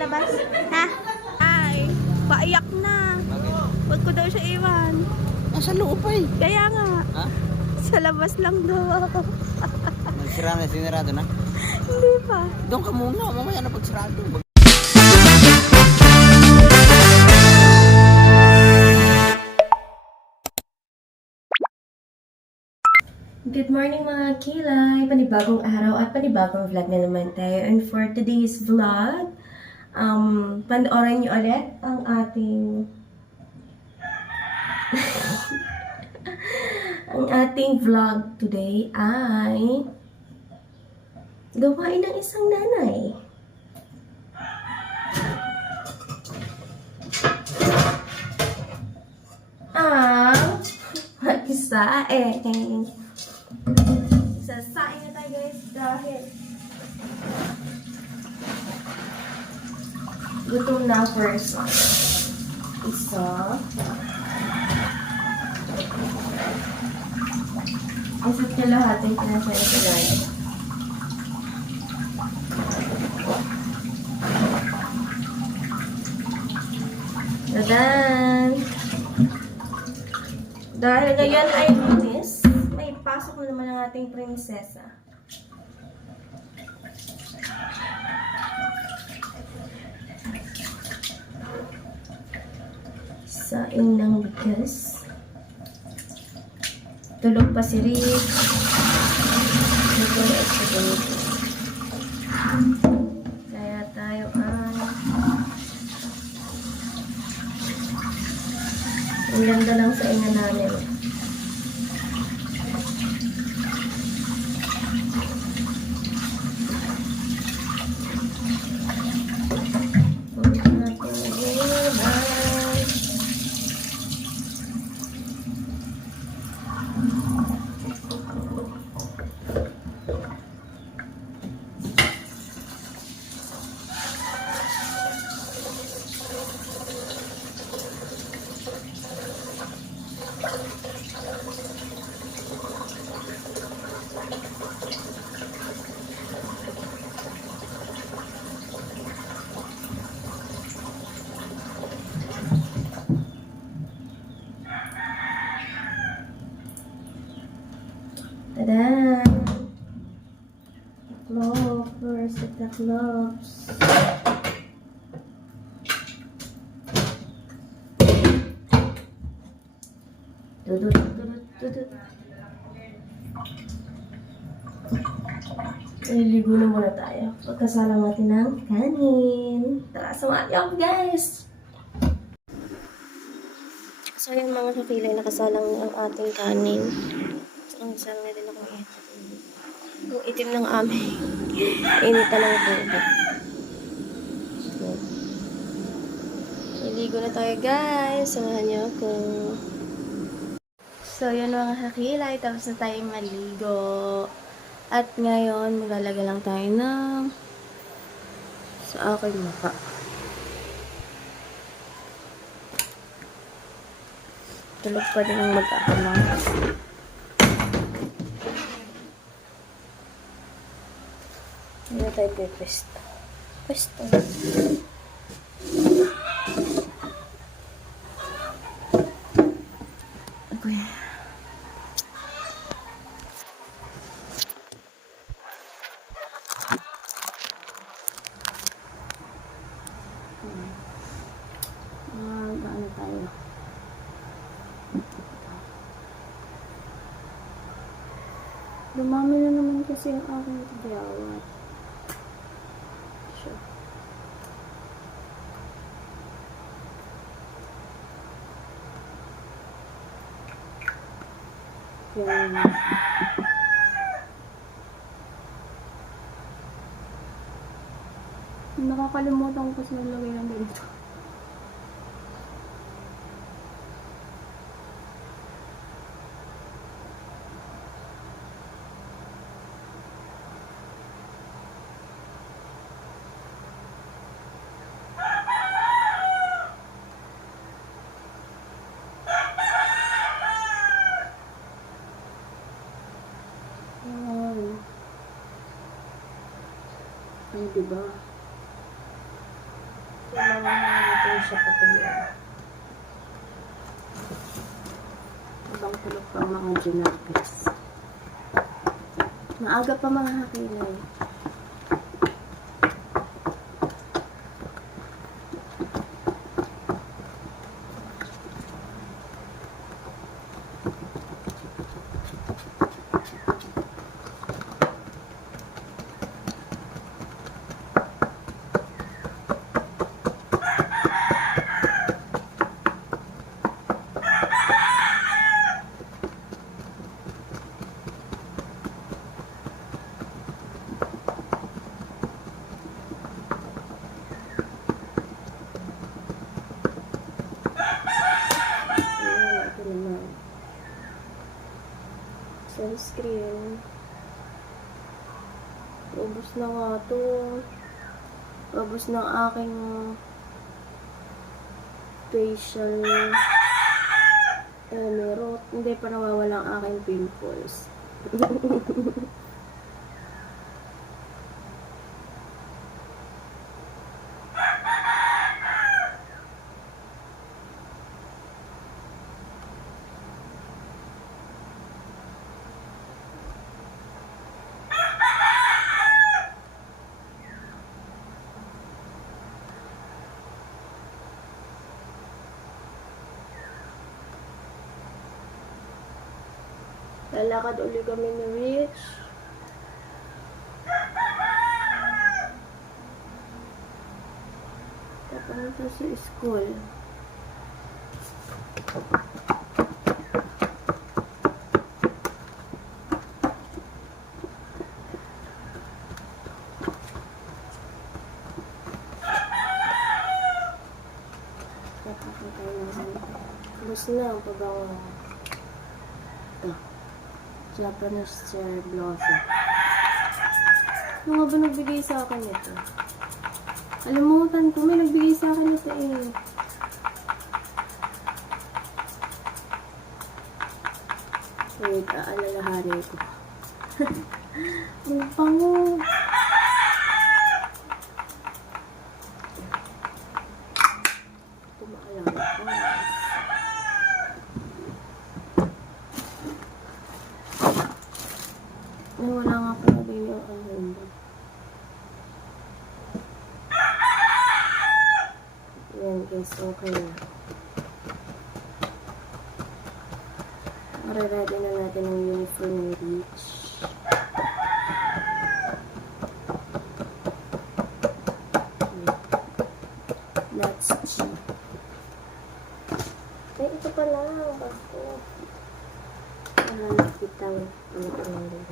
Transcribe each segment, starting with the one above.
labas. Ha? Ay, paiyak na. Huwag ko daw siya iwan. Nasa loob pa eh. Kaya nga. Ha? Sa labas lang daw ako. Sinarado na? Hindi pa. Doon ka muna, mamaya na pagsarado. Good morning mga kilay! Panibagong araw at panibagong vlog na naman tayo. And for today's vlog, panoorin nyo ulit ang ating ang ating vlog today ay gawain ng isang nanay. Mag-isaing. Sasaing na tayo guys dahil gutom na ang person. Isa. Isa't kalahating pinasaya ko guys. Dadan! Dahil ngayon ay Lunes, may pasok na naman ang ating prinsesa. Saing ng bigas. Tulog pa si Rick. Kaya tayo ang ganda lang sa inga namin. Tada! Clove. Where's the cloves? Dudut, dudut, dudut. Naliligo na muna tayo. Pagkasalang natin ng kanin. Tara, sumati ako guys! So yun mga kapilay, nakasalang ang ating kanin. Ang sarang na din akong yung itim ng aming initan ng tubig. So, ligo na tayo guys. Samahan niyo ako. So, yun mga kakilay. Tapos na tayo maligo. At ngayon, maglalagay lang tayo ng sa aking mukha. Tulog pa din ang mag-aama. Hindi na tayo pwesto. Pwesto. Okay. Ano tayo? Dumami na naman kasi ang aking tigyawat. Sure. Yan. Nakakalimutan ko kasi naglagay ng ganito. Ay, diba? siya patuyuin. Ibang tulog pa ang mga junakers. Maaga pa mga hakilay. Sunscreen. Ubus na nga to. Ubus na ang aking facial emerald. Hindi pa nawawala ang aking pimples. Lalakad uli kami ni Rich. Papunta sa school. Tapos na ang pabango. Ito. Japanese cherry blossom. Ano nga ba nagbigay sa akin ito? Alimutan ko, may nagbigay sa akin ito eh. Wait, aalalahanin ko. Ang pango. Ito maalala ko. Wala nga po na din yung ano. Yan guys, okay na. Ready na natin ang uniform ng Rich. That's G. Ay, ito pala. Bako. Nakita ko. Ano ko lang din.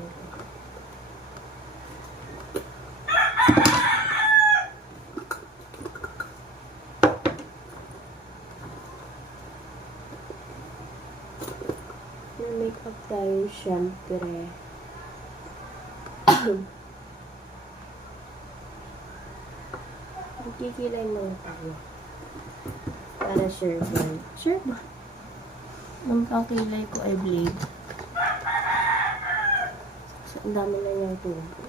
Makeup tayo, syempre. Magkikilay muna tayo. Para sure ba? Sure ba? Ang pangkilay ko ay blade. So, ang dami na niyang tubo.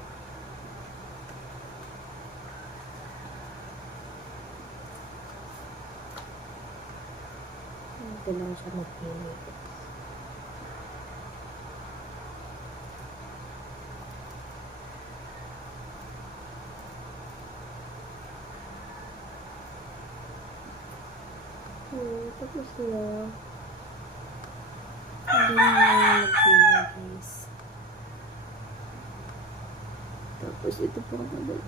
Ito lang siya magkilay. Tapos na. Hindi na nagpila guys. Tapos ito pang kabal.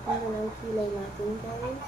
Para ng kilay natin guys.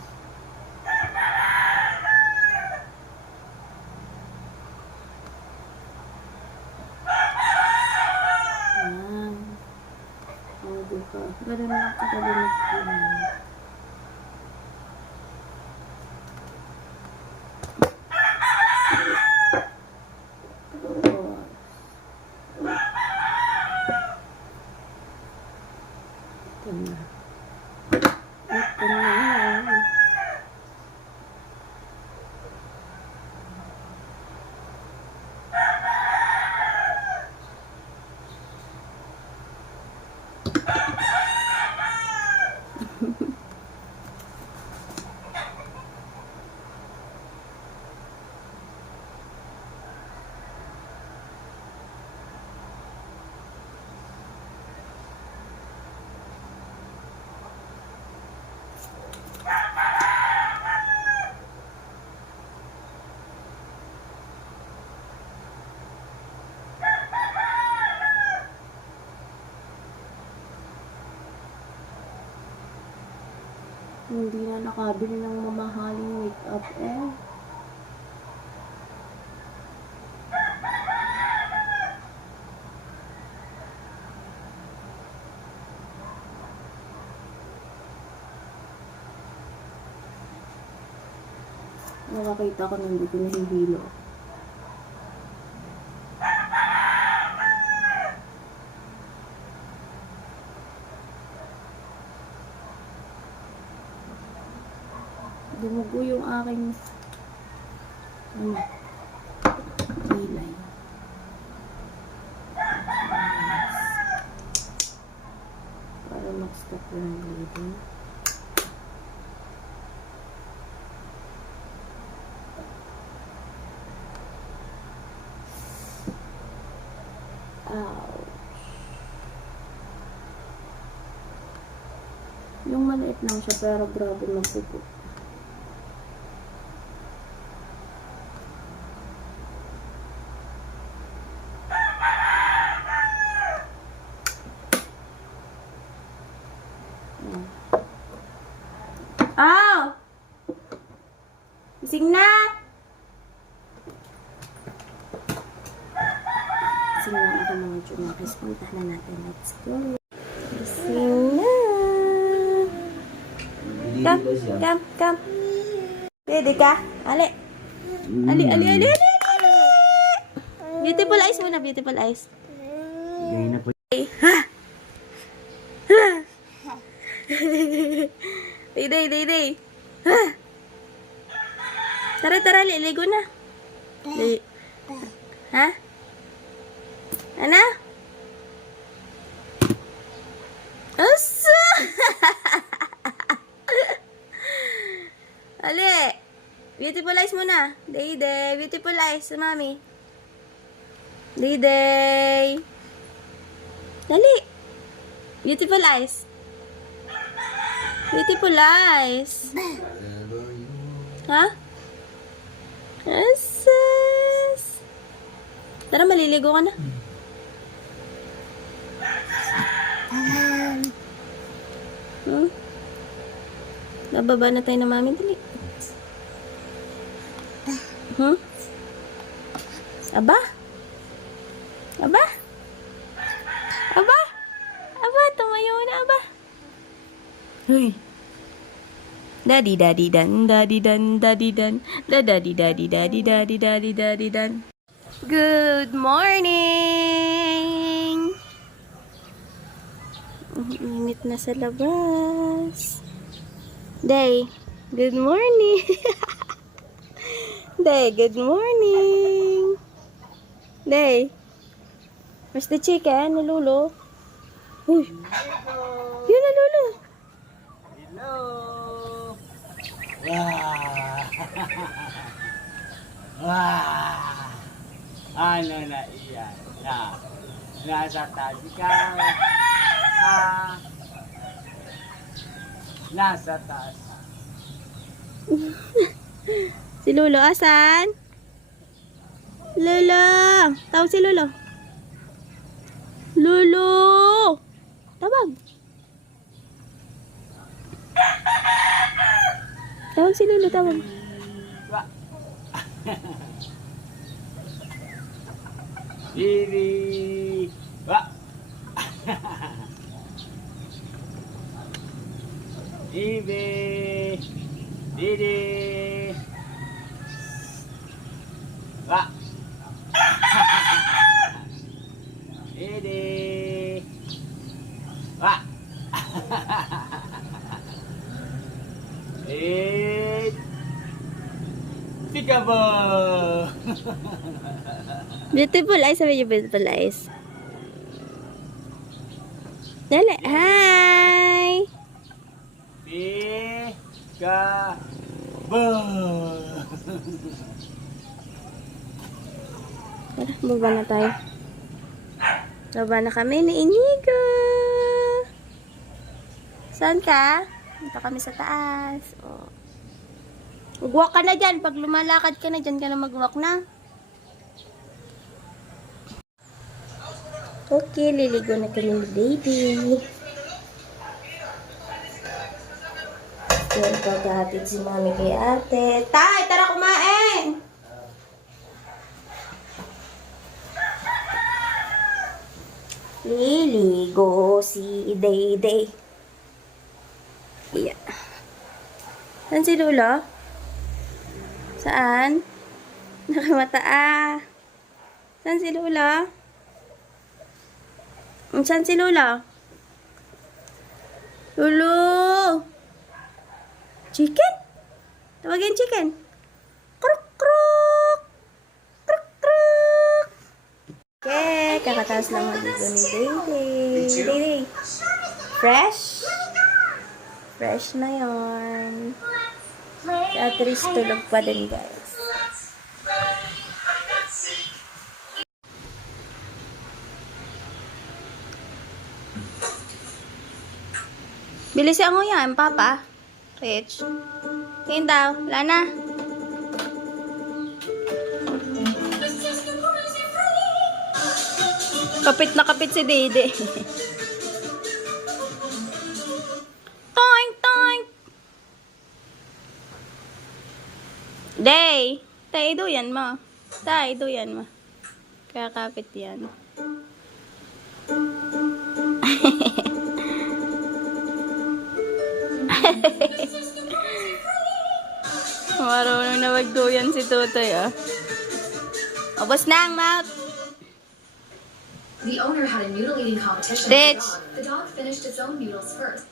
Hindi na nakabili ng mamahaling make-up eh. Nakakita ko nang hindi ko nahihilo. Dumugo yung aking kilay. Para mag-stop yung bleeding. Ouch. Yung maliit lang siya pero grabe magpupo. Ow! Gising na! Gising na ako mga Junakis. Puntahan na natin. Let's go. Gising na! Come. Pwede ka? Ali. Ali. Beautiful eyes muna. Beautiful eyes. Gaya na po. Day. Tara, liligo na. Ha? Ano? Asa! Ali! Beautiful eyes muna. Day. Beautiful eyes sa mami. Day. Dali. Beautiful eyes. Beautiful eyes. Ha? Asas. Tara, maliligo ka na. Nababa na tayo na mami. Dali. Aba? Tumayo na, aba. Huy. Daddy dan. Daddy dan. Good morning! Ang init na sa labas. Day, good morning! Day, good morning! Day, where's the chicken, Lolo? Uy! Yun na, Lolo! Hello! Wow! Ano na iyan? Nasa taas ikaw. Nasa taas. Si Lolo, asan? Lolo! Tawag si Lolo. Lolo! Tawag. Tawag si Lolo, tawag. Diri! Ibe! Diri! Diri! Peekaboo! Beautiful eyes, sabi niyo beautiful eyes. Dali, hi! Peekaboo! Tara, baba na tayo. Baba na kami ni Inigo. Saan ka? Dito kami sa taas. Oh. Mag-walk ka na dyan. Pag lumalakad ka na dyan, ka na mag-walk na. Okay, liligo na kami ni baby. Yan, paghahatid si mami kay ate. Tay, tara kumain! Liligo si Day. Yeah. Saan si Lula? Saan? Nakamata Saan si Lula? Saan si Lula? Lulu! Chicken? Tawagin chicken. Kruk kruk! Kruk kruk! Okay, kakataas lang dito ni Day. Fresh? Fresh na yarn. Si Atris tulog pa din, guys. Bilis ang yan, Papa. Rich. Tingin daw. Wala na. Kapit na kapit si Dede. Toink, toink. Day. Tay, duyan mo. Tay, duyan mo. Kaya kapit yan. Marunong na magduyan si Tutoy, ah. Ubos na ang mouth. The owner had a noodle eating competition Ditch. with the dog. The dog finished its own noodles first.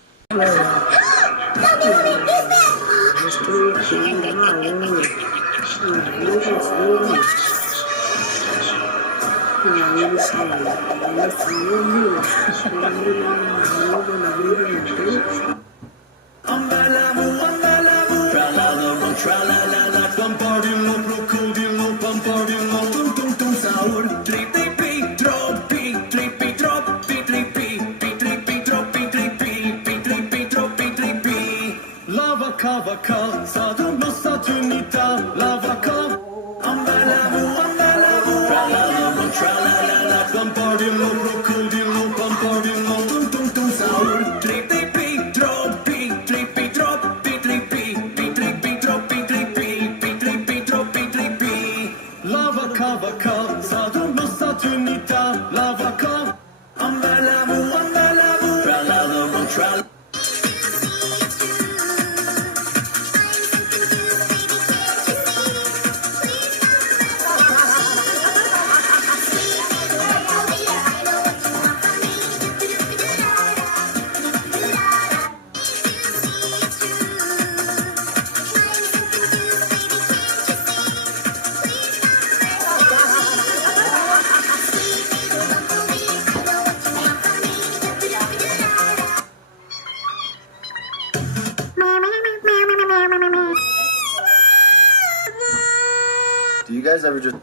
Do you guys ever just...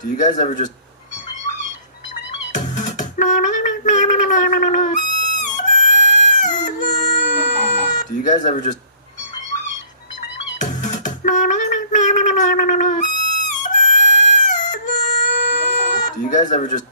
Do you guys ever just... Do you guys ever just... Do you guys ever just...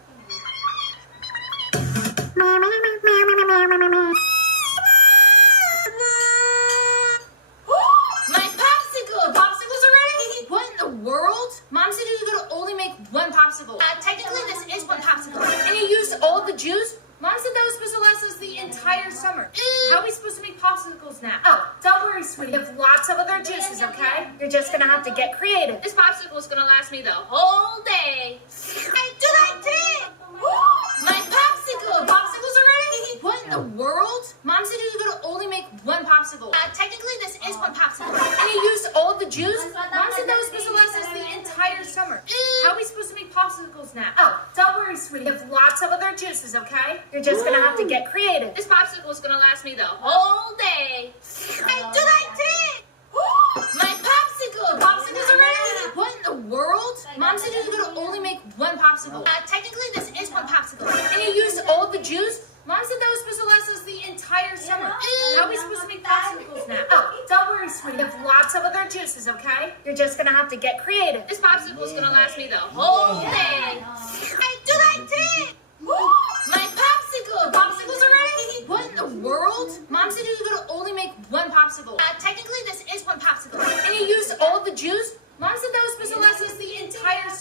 My popsicle! Popsicles already? What in the world? Mom said you could only make one popsicle. Technically, this is one popsicle. And you used all the juice? Mom said that was supposed to last us the entire summer. How are we supposed to make popsicles now? Oh, don't worry, sweetie. We have lots of other juices, okay? You're just gonna have to get creative. This popsicle is gonna last me the whole day. I do like it! My popsicle! Popsicles already? What in the world? Mom said you could only make one popsicle. Technically, this is one popsicle. And you used all the juice? Mom said that was supposed to last us the entire summer. How are we supposed to make popsicles now? Oh, don't worry, sweetie. We have lots of other juices, okay? You're just gonna have to get creative. This popsicle is gonna last me the whole day. I do like it! My popsicle! Popsicles already? What in the world? Mom said you could only make one popsicle. Technically, this is one popsicle. And you used all the juice? Mom said that was supposed to last us the entire summer. How are we supposed to make popsicles now? Oh, don't worry, sweetie. We have lots of other juices, okay? You're just gonna have to get creative. This popsicle is gonna last me the whole day. I do like it!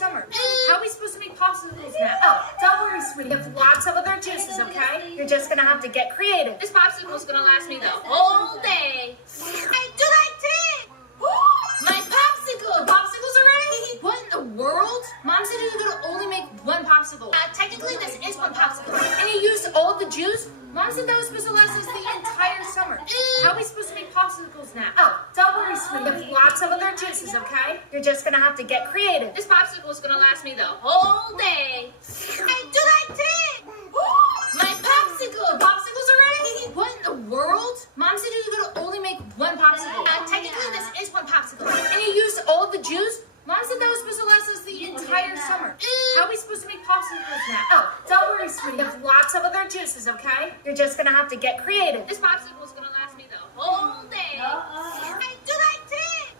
summer. How are we supposed to make popsicles now? Oh, don't worry, sweetie. We have lots of other juices, okay? You're just gonna have to get creative. This popsicle's gonna last me the whole day. Hey, do that too! My popsicle! Popsicles already? What in the world? Mom said you could only make one popsicle. Technically, this is one popsicle. And you used all the juice? Mom said that was supposed to last us the entire summer. How are we supposed to make popsicles now? Oh, don't worry, sweetie. We have lots of other juices, okay? You're just gonna have to get creative. This popsicle is gonna last me the whole day. Hey, do that too! My popsicle! Popsicles already? What in the world? Mom said you could only make one popsicle. Technically, this is one popsicle. And you used all the juice? Mom said that was supposed to last us the entire summer. How are we supposed to make popsicles now? Oh, don't worry, sweetie. We have lots of other juices, okay? You're just gonna have to get creative. This popsicle is gonna last me the whole day. Hey, do that too!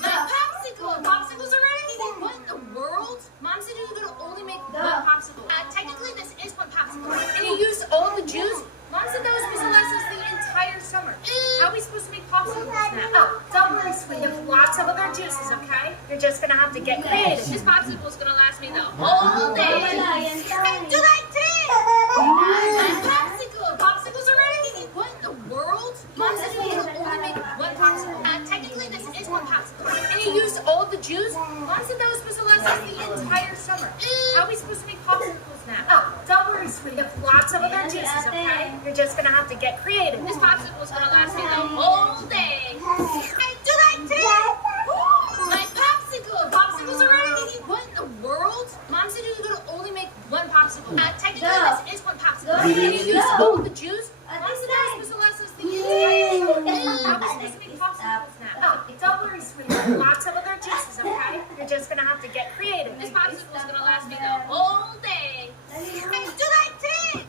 My popsicle! Popsicles already? What in the world? Mom said you could only make one popsicle. Technically, this is one popsicle. And you used all the juice? Mom said that was supposed to last us the entire summer. How are we supposed to make popsicles now? Oh, don't worry, sweetie. We have lots of other juices, okay? You're just gonna have to get creative. This popsicle is gonna last me the whole day. Hey, do that too! My popsicle! Popsicles already? What in the world? Mom said you could only make one popsicle. Technically, this is one popsicle. And you used all the juice? Mom said that was supposed to last us the entire summer. How are we supposed to make popsicles now? Oh, don't worry, sweetie. We have lots of other juices, okay? You're just gonna have to get creative. This popsicle is gonna last me the whole day. Hey, do that too! My popsicle! Popsicles already? What in the world? Mom said you could only make one popsicle. Technically, this is one popsicle. And you used all the juice? Mom said that was supposed to last us the entire summer. How are we supposed to make popsicles now? Oh, don't worry, sweetie. We have lots of other juices, okay? You're just gonna have to get creative. This popsicle is gonna last me the whole day. Hey, do that too!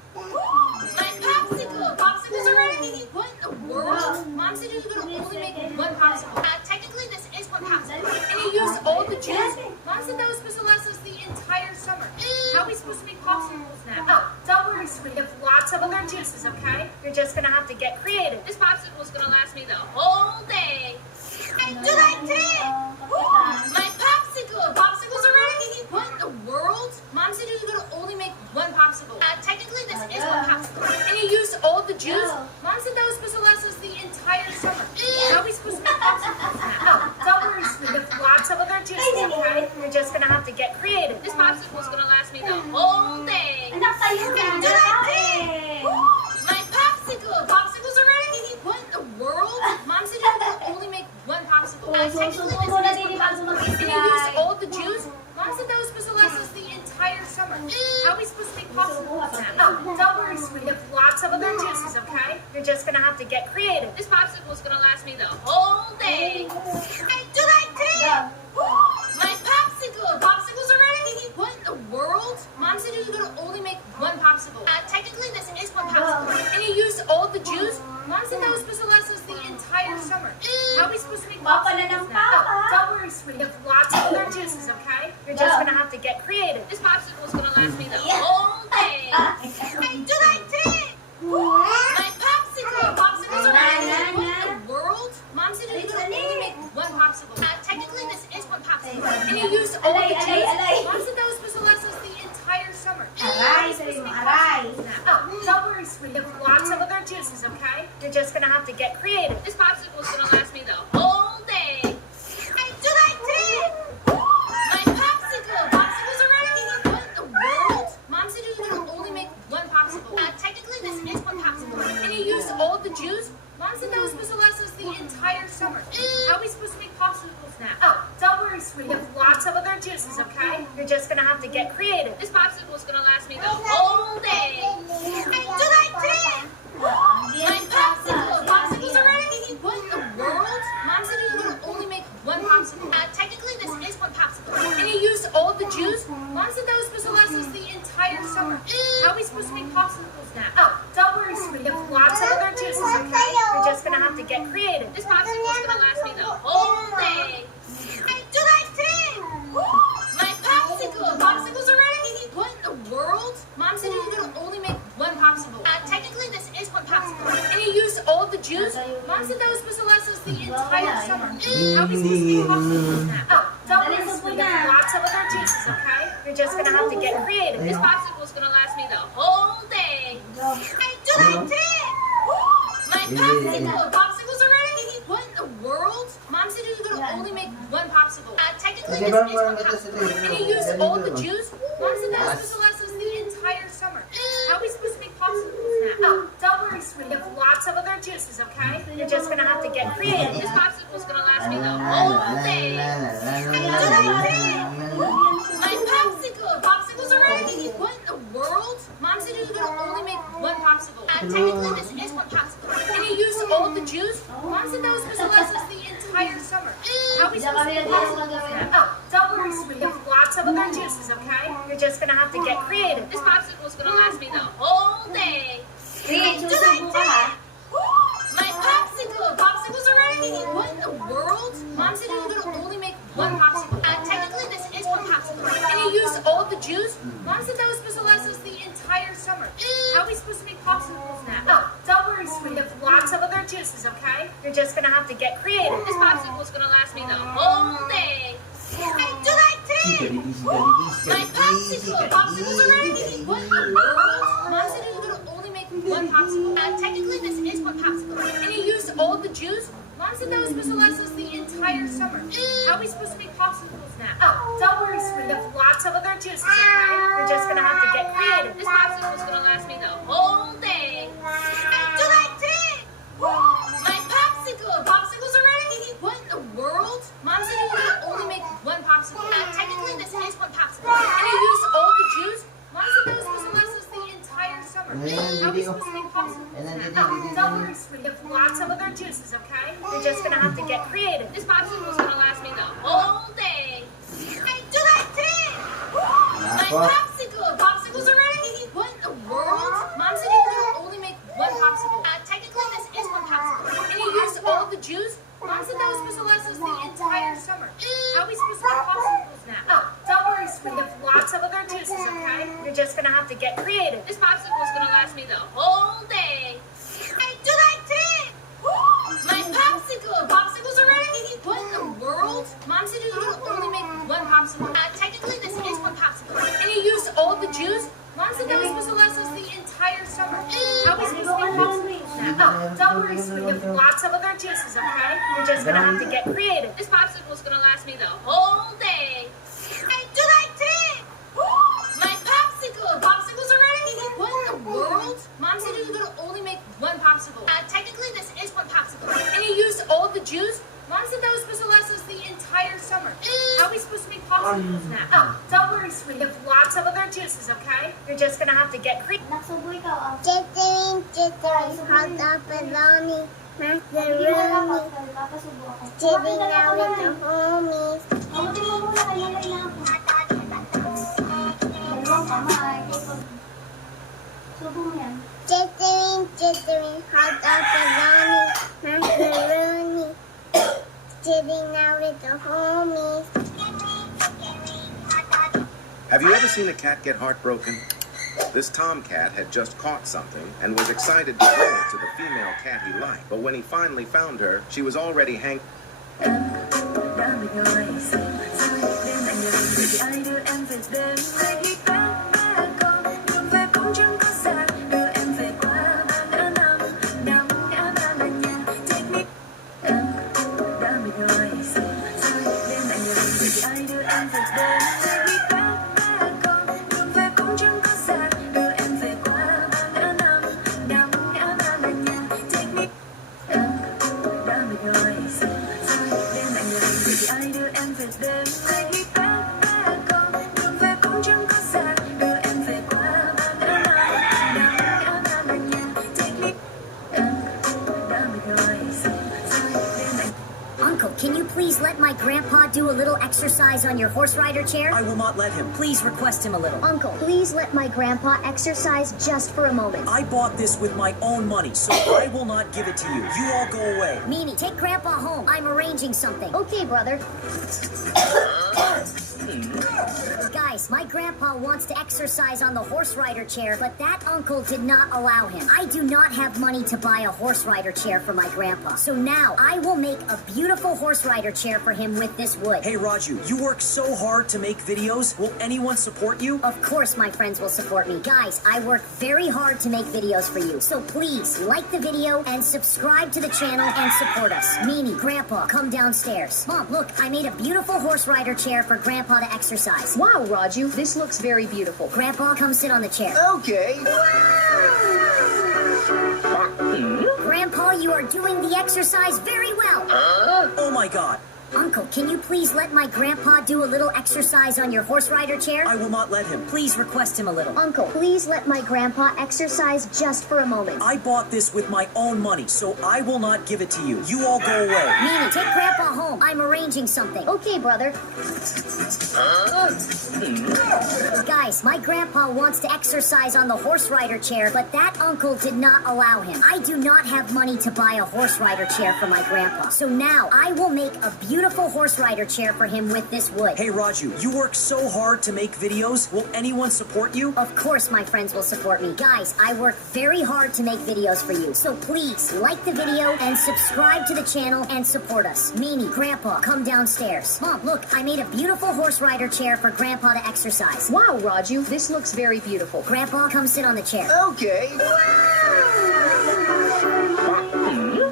My popsicle! Popsicles already? What in the world? Mom said you could only make one popsicle. Technically, this is one popsicle. And you used all the juice? Mom said that was supposed to last us the entire summer. How are we supposed to make popsicles now? Oh, don't worry, sweetie. We have lots of other juices, okay? You're just gonna have to get creative. This popsicle is gonna last me the whole day. Hey, do that too! My popsicle! Popsicles already? What in the world? Mom said you could only make one popsicle. Technically, this is one popsicle. And you used all the juice? Mom said that was supposed to last us the entire summer. How are we supposed to make popsicles now? Oh, don't worry, sweetie. We have lots of other juices, okay? You're just gonna have to get creative. This popsicle is gonna last me the whole day. Hey, do that too! My popsicle! Popsicles already? What in the world? Mom said you could only make one popsicle. Technically, this is one popsicle. And you used all the juice? Mom said that was supposed to last us the entire summer. How are we supposed to make popsicles now? Oh, don't worry, sweetie. We have lots of other juices, okay? You're just gonna have to get creative. This popsicle is gonna last me the whole day. Hey, do that too! My popsicle! Popsicles already? What in the world? Mom said you could only make one popsicle. Technically, this is one popsicle. And you used all the juice? Mom said that was supposed to last us the entire summer. How are we supposed to make popsicles now? Oh, don't worry, sweetie. We have lots of other juices, okay? You're just gonna have to get creative. This popsicle is gonna last me the whole day. Hey, do that too! My popsicle! Popsicles already? What in the world? Mom said you could only make one popsicle. Technically, this is one popsicle. And you used all the juice? Mom said that was supposed to last us the entire summer. How are we supposed to make popsicles now? Oh, don't worry, sweetie. We have lots of other juices, okay? You're just gonna have to get creative. This popsicle is gonna last me the whole day. Hey, do that too! My popsicle! Popsicles already? What in the world? Mom said you could only make one popsicle. Technically, this is one popsicle. And you used all the juice? Mom said that was supposed to last us the entire summer. How are we supposed to make popsicles now? Oh, don't worry, sweetie. We have lots of other juices, okay? You're just gonna have to get creative. This popsicle is gonna last me the whole day. Hey, do that too! My popsicle! Popsicles already? What in the world? Mom said you could only make one popsicle. Technically, this is one popsicle. And you used all the juice? Mom said that was supposed to last us the entire summer. How are we supposed to make popsicles now? Oh, don't worry, sweetie. We have lots of other juices, okay? You're just gonna have to get creative. This popsicle is gonna last me the whole day. Hey, do that too! My popsicle! Popsicles already? What in the world? Mom said you could only make one popsicle. Technically, this is one popsicle. And you used all the juice? Mom said that was supposed to last us the entire summer. How are we supposed to make popsicles now? Oh, don't worry, sweetie. There's lots of other juices, okay? You're just gonna have to get creative. This popsicle's gonna last me the whole day. I did it! My popsicle! Popsicles already? What in the world? Mom said you could only make one popsicle. Technically, this is one popsicle. And you used all the juice? Mom said that was supposed to last us the entire summer. How are we supposed to make popsicles now? Oh, don't worry, sweetie. There's lots of other juices, okay? You're just gonna have to get creative. This popsicle's gonna last me the whole day. My popsicle! Popsicles already? What in the world? Mom said you could only make one popsicle. Technically, this is one popsicle. And you used all the juice? Mom said that was supposed to last us the entire summer. How are we supposed to make popsicles now? Oh, don't worry, sweetie. There's lots of other juices, okay? You're just gonna have to get creative. This popsicle's gonna last me the whole day. My popsicle! Popsicles already? What in the world? Mom said you could only make one popsicle. Technically, this is one popsicle. And you used all the juice? Mom said that was supposed to last us the entire summer. How are we supposed to make popsicles now? Oh, don't worry, sweetie. There's lots of other juices, okay? You're just gonna have to get creative. This popsicle's gonna last me the whole day. My popsicle! Popsicles already? What in the world? Mom said you could only make one popsicle. Technically, this is one popsicle. And you used all the juice? Mom said that was supposed to last us the entire summer. How are we supposed to make popsicles now? Oh, don't worry, sweetie. There's lots of other juices, okay? You're just gonna have to get creative. This popsicle's gonna last me the whole day. My popsicle! Popsicles already? What in the world? Mom said you could only make one popsicle. Technically, this is one popsicle. And you used all the juice? Mom said that was supposed to last us the entire summer. How are we supposed to make popsicles now? Oh, don't worry, sweetie. There's lots of other juices, okay? You're just gonna have to get creative. This popsicle's gonna last me the whole day. My popsicle! Popsicles already? What in the world? Mom said you could only make one popsicle. Technically, this is one popsicle. And you used all the juice? Mom said that was supposed to last us the entire summer. How are we supposed to make popsicles now? Oh, don't worry, sweetie. There's lots of other juices, okay? You're just gonna have to get creative. This popsicle's gonna last me the whole day. My popsicle! Popsicles already? What in the world? Mom said you could only make one popsicle. Technically, this is one popsicle. And you used all the juice? Mom said that was supposed to last us the entire summer. How are we supposed to make popsicles now? Oh, don't worry, sweetie. There's lots of other juices, okay? You're just gonna have to get creative. This popsicle's gonna last me the whole day. My popsicle! Popsicles already? What in the world? Mom said you could only make one popsicle. Technically, this is one popsicle. And you used all the juice? Mom said that was supposed to last us the entire summer. How are we supposed to make popsicles now? Oh, don't worry, sweetie. There's lots of other juices, okay? You're just gonna have to get creative. Chittering, hot pepperoni, macaroni, chilling out with the homies. Chittering, hot pepperoni, macaroni, chilling out with the homies. Have you ever seen a cat get heartbroken? This tomcat had just caught something and was excited to bring it to the female cat he liked. But when he finally found her, she was already hanging. Uncle, can you please let my grandpa do a little exercise on your horse rider chair? I will not let him. Please request him a little. Uncle, please let my grandpa exercise just for a moment. I bought this with my own money, so I will not give it to you. You all go away. Meanie, take grandpa home. I'm arranging something. Okay, brother. Guys, my grandpa wants to exercise on the horse rider chair, but that uncle did not allow him. I do not have money to buy a horse rider chair for my grandpa. So now I will make a beautiful horse rider chair for him with this wood. Hey, Raju, you work so hard to make videos. Will anyone support you? Of course my friends will support me. Guys, I work very hard to make videos for you. So please, like the video and subscribe to the channel and support us. Meanie, Grandpa, come downstairs. Mom, look, I made a beautiful horse rider chair for Grandpa to exercise. Wow, Raju, this looks very beautiful. Grandpa, come sit on the chair. Okay. Grandpa, you are doing the exercise very well. Oh my god. Uncle, can you please let my grandpa do a little exercise on your horse rider chair? I will not let him. Please request him a little. Uncle, please let my grandpa exercise just for a moment. I bought this with my own money, so I will not give it to you. You all go away. Meanie, take grandpa home. I'm arranging something. Okay, brother. Guys, my grandpa wants to exercise on the horse rider chair, but that uncle did not allow him. I do not have money to buy a horse rider chair for my grandpa. So now I will make a beautiful horse rider chair for him with this wood. Hey, Raju, you work so hard to make videos. Will anyone support you? Of course my friends will support me. Guys, I work very hard to make videos for you. So please, like the video and subscribe to the channel and support us. Meanie, Grandpa, come downstairs. Mom, look, I made a beautiful horse rider chair for Grandpa to exercise. Wow, Raju, this looks very beautiful. Grandpa, come sit on the chair. Okay.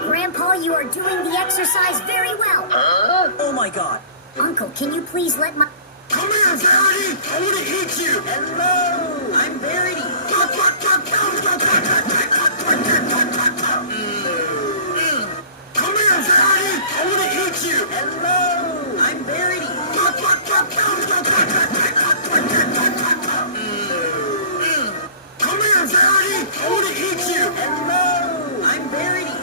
Grandpa, you are doing the exercise very well. Oh my god. Uncle, can you please let my... Come here, Verity! I want to eat you! Hello! I'm Verity! Come here, Verity! I want to eat you! Hello! I'm Verity! Come here, Verity! I want to eat you! Hello! I'm Verity!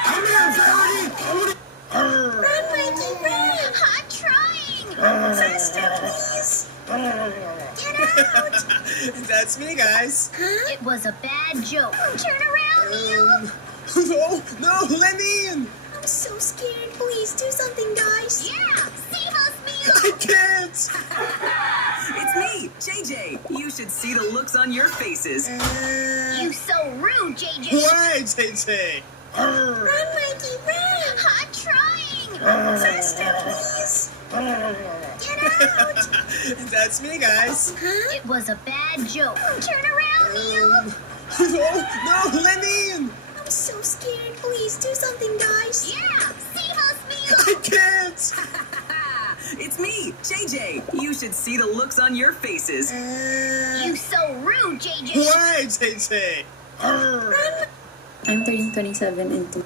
Come here, Verity! I want to... Run, Mikey, run! I'm trying! Faster, please! Get out! That's me, guys. It was a bad joke. Turn around, Neil! No, let me in. I'm so scared. Please do something, guys. Yeah! Save us, Neil! I can't. It's me, JJ. You should see the looks on your faces. You so rude, JJ! Why, JJ? Run, Mikey, run! I'm trying! Faster, please! Get out! That's me, guys. It was a bad joke. Turn around, Neil! No, let me in. I'm so scared. Please do something, guys. Yeah! Save us, Neil! I can't. It's me, JJ. You should see the looks on your faces. You so rude, JJ! Why, JJ? I'm turning 27 in 2.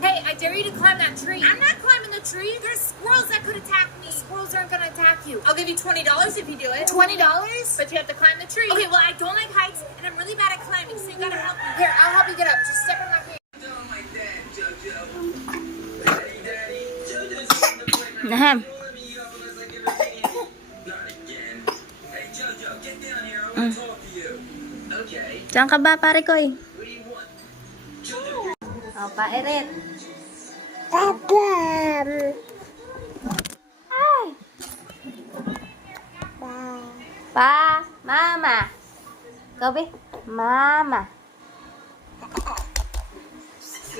Hey, I dare you to climb that tree. I'm not climbing the tree. There's squirrels that could attack me. Squirrels aren't gonna attack you. I'll give you $20 if you do it. $20? But you have to climb the tree. Okay, well, I don't like heights, and I'm really bad at climbing, so you gotta help me. Here, I'll help you get up. Just step in my hand. Nahem. Diyan ka ba, pare ko eh? Oh, pairit. Ay! Pa! Mama! Gabi? Mama!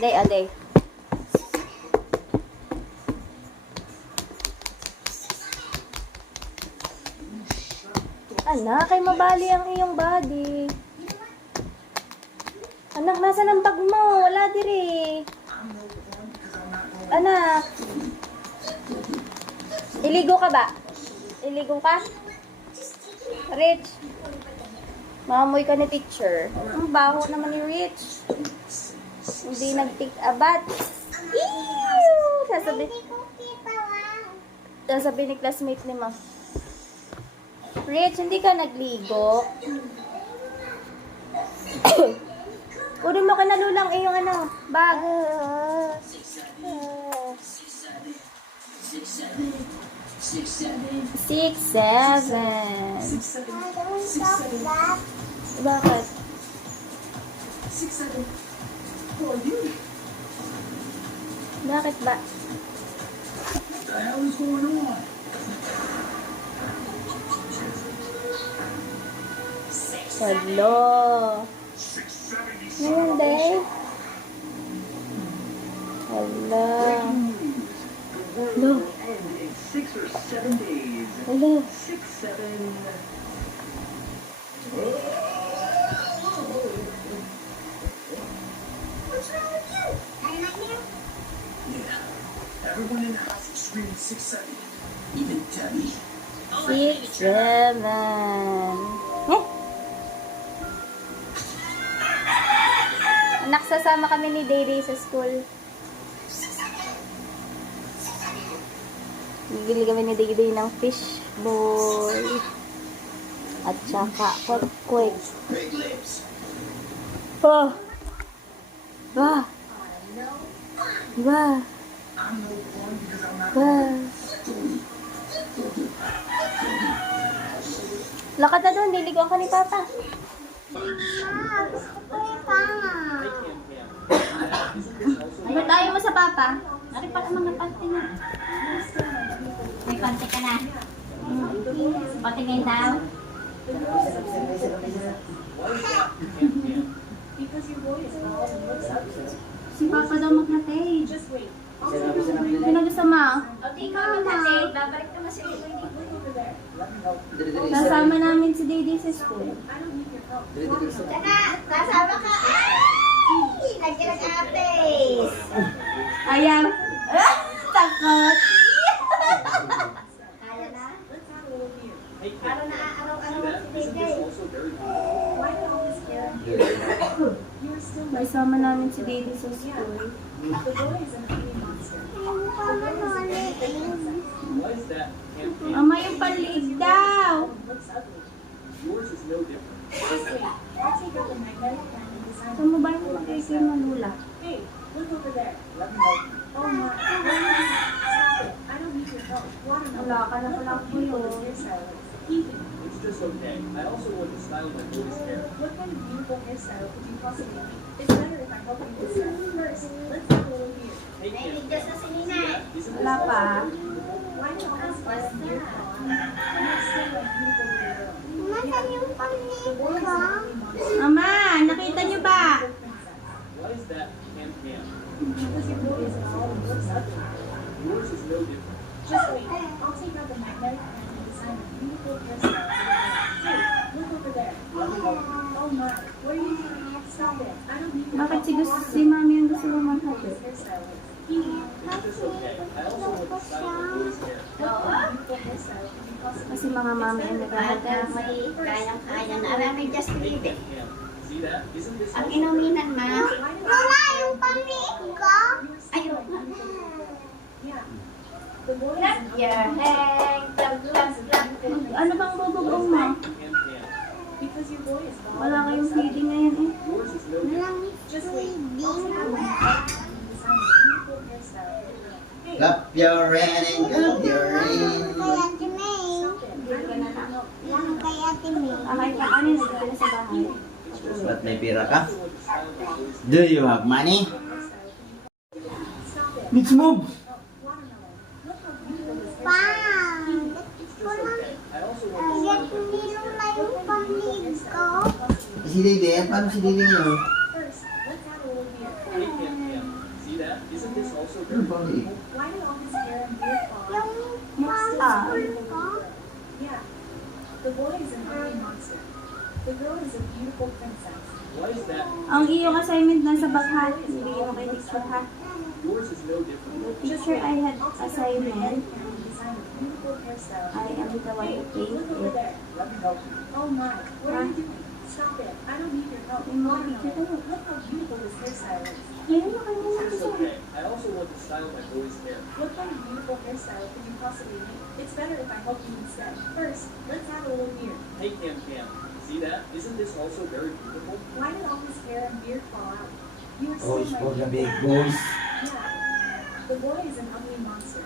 Day, a day. Anak, kay mabali ang iyong body. Anak, nasan ang bag mo? Wala diri. Anak. Iligo ka ba? Iligo ka? Rich. Maamoy ka ni teacher. Ang baho naman ni Rich. Hindi nag-pick a bat. Ew! Sasabi ni classmate ni Ma. Rich, hindi ka nagligo? Kunin mo kinalulang iyong ano, bag. 6, 7. Bakit? Bakit ba? What the hell is going on? Hello. Ngayon, day. Hello. Hello. In 6 or 7 days. Hello. 6, 7. What's wrong with you? Had a nightmare? Yeah. Everyone in the house was screaming 6, 7. Even Debbie. 6, 7. Anak, sasama kami ni Day sa school. Bibili kami ni Day ng fish ball. At saka kwek-kwek. Oh! Ba! Ba! Ba! Lakad na doon, liligo ka ni Papa. Ano tayo mo sa Papa? Ari pala mga panty na. May konti ka na. Patingin daw. Si Papa daw magnatay. Ano gusto mo? Okay, ikaw magkatid. Babalik naman si Lilo. Kasama namin si Dede sa school. Tara, kasama ka. Ay! Lagi nag-apes. Ayaw. Takot. Kaya na? Para na-araw-araw si Dede. Kasama namin si Dede sa school. Mama, yung panliig daw. Saan mo ba yung magkay kayo malula? Wala ka na pala po yun. It's just okay. I also want to style my boy's hair. What kind of beautiful hairstyle could you possibly make? It's better if I help you with that. First, let's have a little here. Nailigdas na si Nina. Wala pa. Why not always wear a beard color? Let's say like beautiful little girl. Nasaan yung pamilya ko? Mama, nakita niyo ba? Why is that Cam? Because your boy is all looks ugly. Yours is no different. Just wait. I'll take out the magnetic pen and design a beautiful hairstyle. Hey, look over there. Oh my, what are you doing? Stop it. I don't need your Bakit si Mami yung gusto mo maghatid? hairstyle. It's just okay. I also want to style my boy's hair. Beautiful hairstyle could you possibly Kasi mga mami ang naghahatid. May kayang-kaya na. Alam mo, just leave it. See that? Isn't this Ang inuminan ma. Wala yung pamilya ko. Ayun. Clap your hands. Clap, clap, clap. Ano bang bubugong mo? Because your boy is Wala kayong feeding ngayon eh. yours is no Walang Just wait. Clap your hand and clap your hand. kaya si May. Lang kaya si May. Akay pa kanin, nagdala na sa bahay. Ba't may pira ka? Do you have money? Let's move! Pa! Kaya nilula yung pamilya ko. Si Dede? Paano si Dede ngayon? See that? Isn't this also Ano bang liit? Yung pamilya ko. The boy is an ugly monster. The girl is a beautiful princess. Why is that? Ang iyong assignment nasa baghat. Hindi mo kay teacher ha. Yours is no different. Teacher, I had assignment. Design a beautiful hairstyle. I am the one who paid Look over it. there. Let me help you. Oh my, what are you doing? Stop it. I don't need your help. Mommy, look how beautiful this hairstyle is. It's okay. I also want to style my boy's hair. What kind of beautiful hairstyle could you possibly make? It's better if I help you instead. First, let's add a little beard. Hey, Cam Cam. See that? Isn't this also very beautiful? Why did all his hair and beard fall out? You were Oh, still it's my for the baby. big boys. Yeah. The boy is an ugly monster.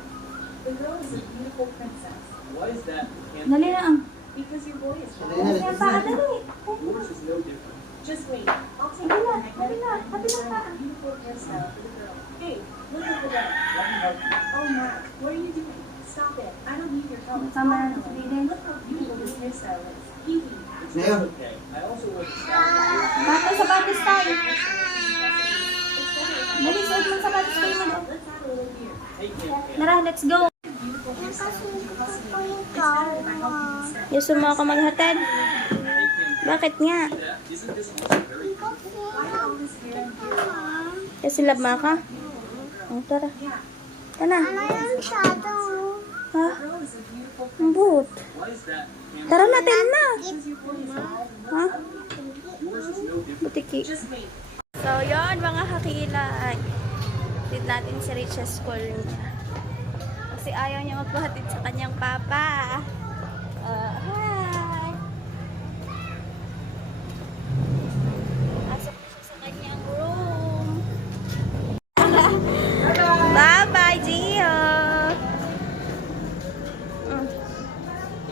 The girl is a beautiful princess. Why is that, Cam Dali Cam? lang. Because your boy is Dali, beautiful. dali. Yours is no different. Just wait. I'll take you to the magnetic pen and design a beautiful hairstyle for the girl. Hey, look over there. Let me help you. Oh, Mark, what are you doing? Stop it. I don't need your help. Sama na sa Look how beautiful this hairstyle is. Evie. It's just okay. I also want to style my boy's hair. Bata sapatos tayo. Dali, suot mo sapatos tayo mo. Let's add a little beard. Hey, Cam Cam. Tara, let's go. Beautiful hairstyle could you possibly make? It's better if I help you instead. Gusto mo ako maghatid? Hey, Cam Cam. Bakit nga? See that? Isn't this also very beautiful? Why did all this hair and beard? Kasi love mo ako? Oh, tara. Yeah. Tara. The Ha? girl is a beautiful Ang boot. Why is that, Cam Tara natin na. because your boy is alive. Ha? Yours is no different. Butiki. Just wait. So, yon mga kakilay. Hatid natin si Rich sa school niya. Kasi ayaw niya magpahatid sa kanyang papa. Hi! Pasok na siya sa kanyang room. Bye-bye, Gio!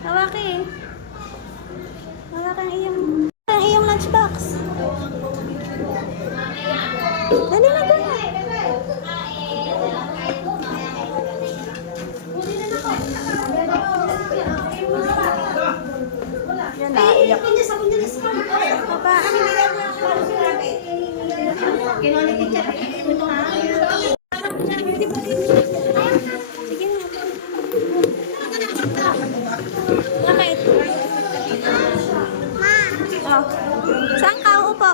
Hawaki. Hawaki ang iyong lunchbox. Dali na doon. Yan na, iyak. Baba. Sige na. Bakit? Oh. Saan ka upo?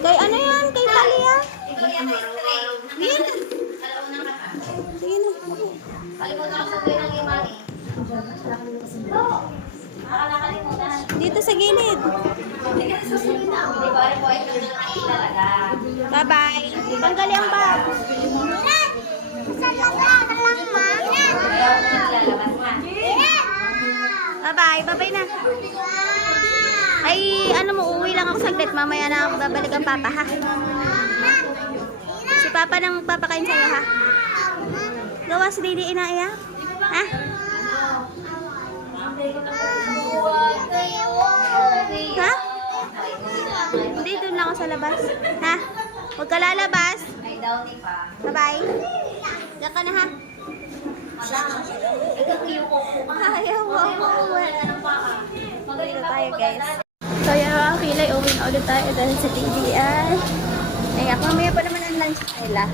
Kay ano yan? Kay Talia? Sige na. Sige na. Dito sa gilid. Bye-bye. Tanggali ang bag. Bye-bye. Bye-bye na. Ay, ano mo, uwi lang ako saglit. Mamaya na ako babalik ang papa, ha? Si papa nang magpapakain sa'yo, ha? Gawa si Didi inaya? Ha? Ha? Hindi, doon lang ako sa labas. Ha? Huwag ka lalabas. Bye-bye. Diyan ka na, ha? Ayaw mo ako. Dito tayo, guys. So, yan mga kilay. Uwi na ulit tayo dahil sa TVR. Ayan, mamaya pa naman ang lunch nila.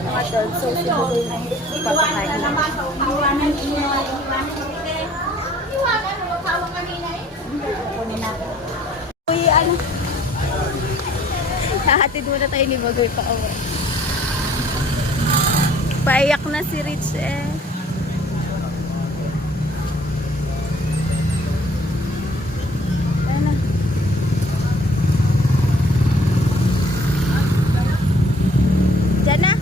Mga doon. So, siguro papakain na. Uy, ano? Hahatid muna tayo ni Bagoy pa uwi. Paiyak na si Rich eh. Ano? Diyan na.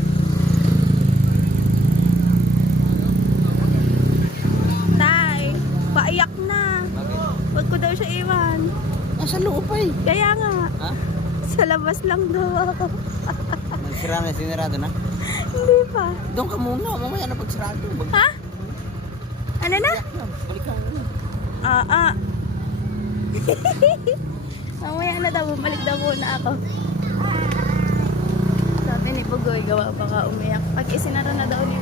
Tay, paiyak na. Huwag ko daw siya iwan. Nasa loob pa eh. Kaya nga. Ha? Sa labas lang daw ako. Sinirado na? Hindi pa. Doon ka muna. Mamaya na pagsirado. Ha? Ano na? Balik ka muna. Mamaya na daw. Bumalik daw muna ako. Sabi ni Bugoy, gawa baka umiyak. Pag isinara na daw niya.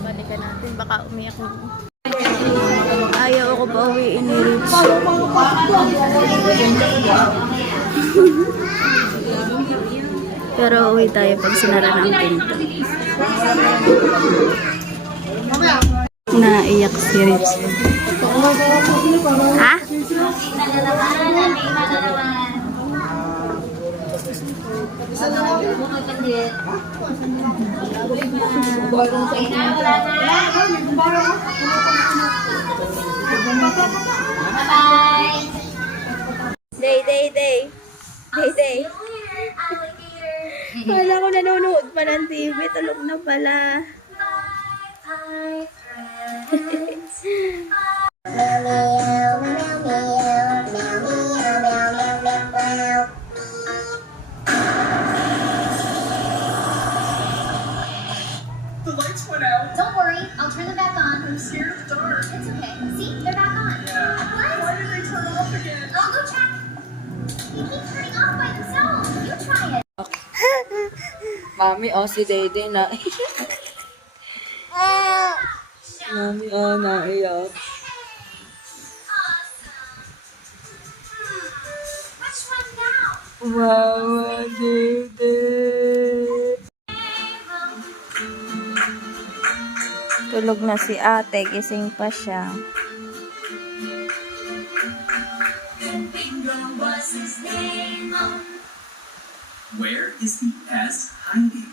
Balikan natin. Baka umiyak na. Ayaw ako pa uwiin ni Rich. Pero uwi tayo pag sinara na ang pinto. Naiyak si Rich. Ha? Bye-bye. Day. Day. Kala ko nanonood pa ng TV. Tulog na pala. The lights went out. Don't worry, I'll turn them back on. I'm scared of the dark. It's okay. See, they're back on. What? Why did they turn off again? I'll go check. They keep turning off by themselves. You try it. Mami, si Dede na. Mami, naiyak. Which one now? Mama, Dede. Tulog na si ate. Gising pa siya. Where is the S hiding?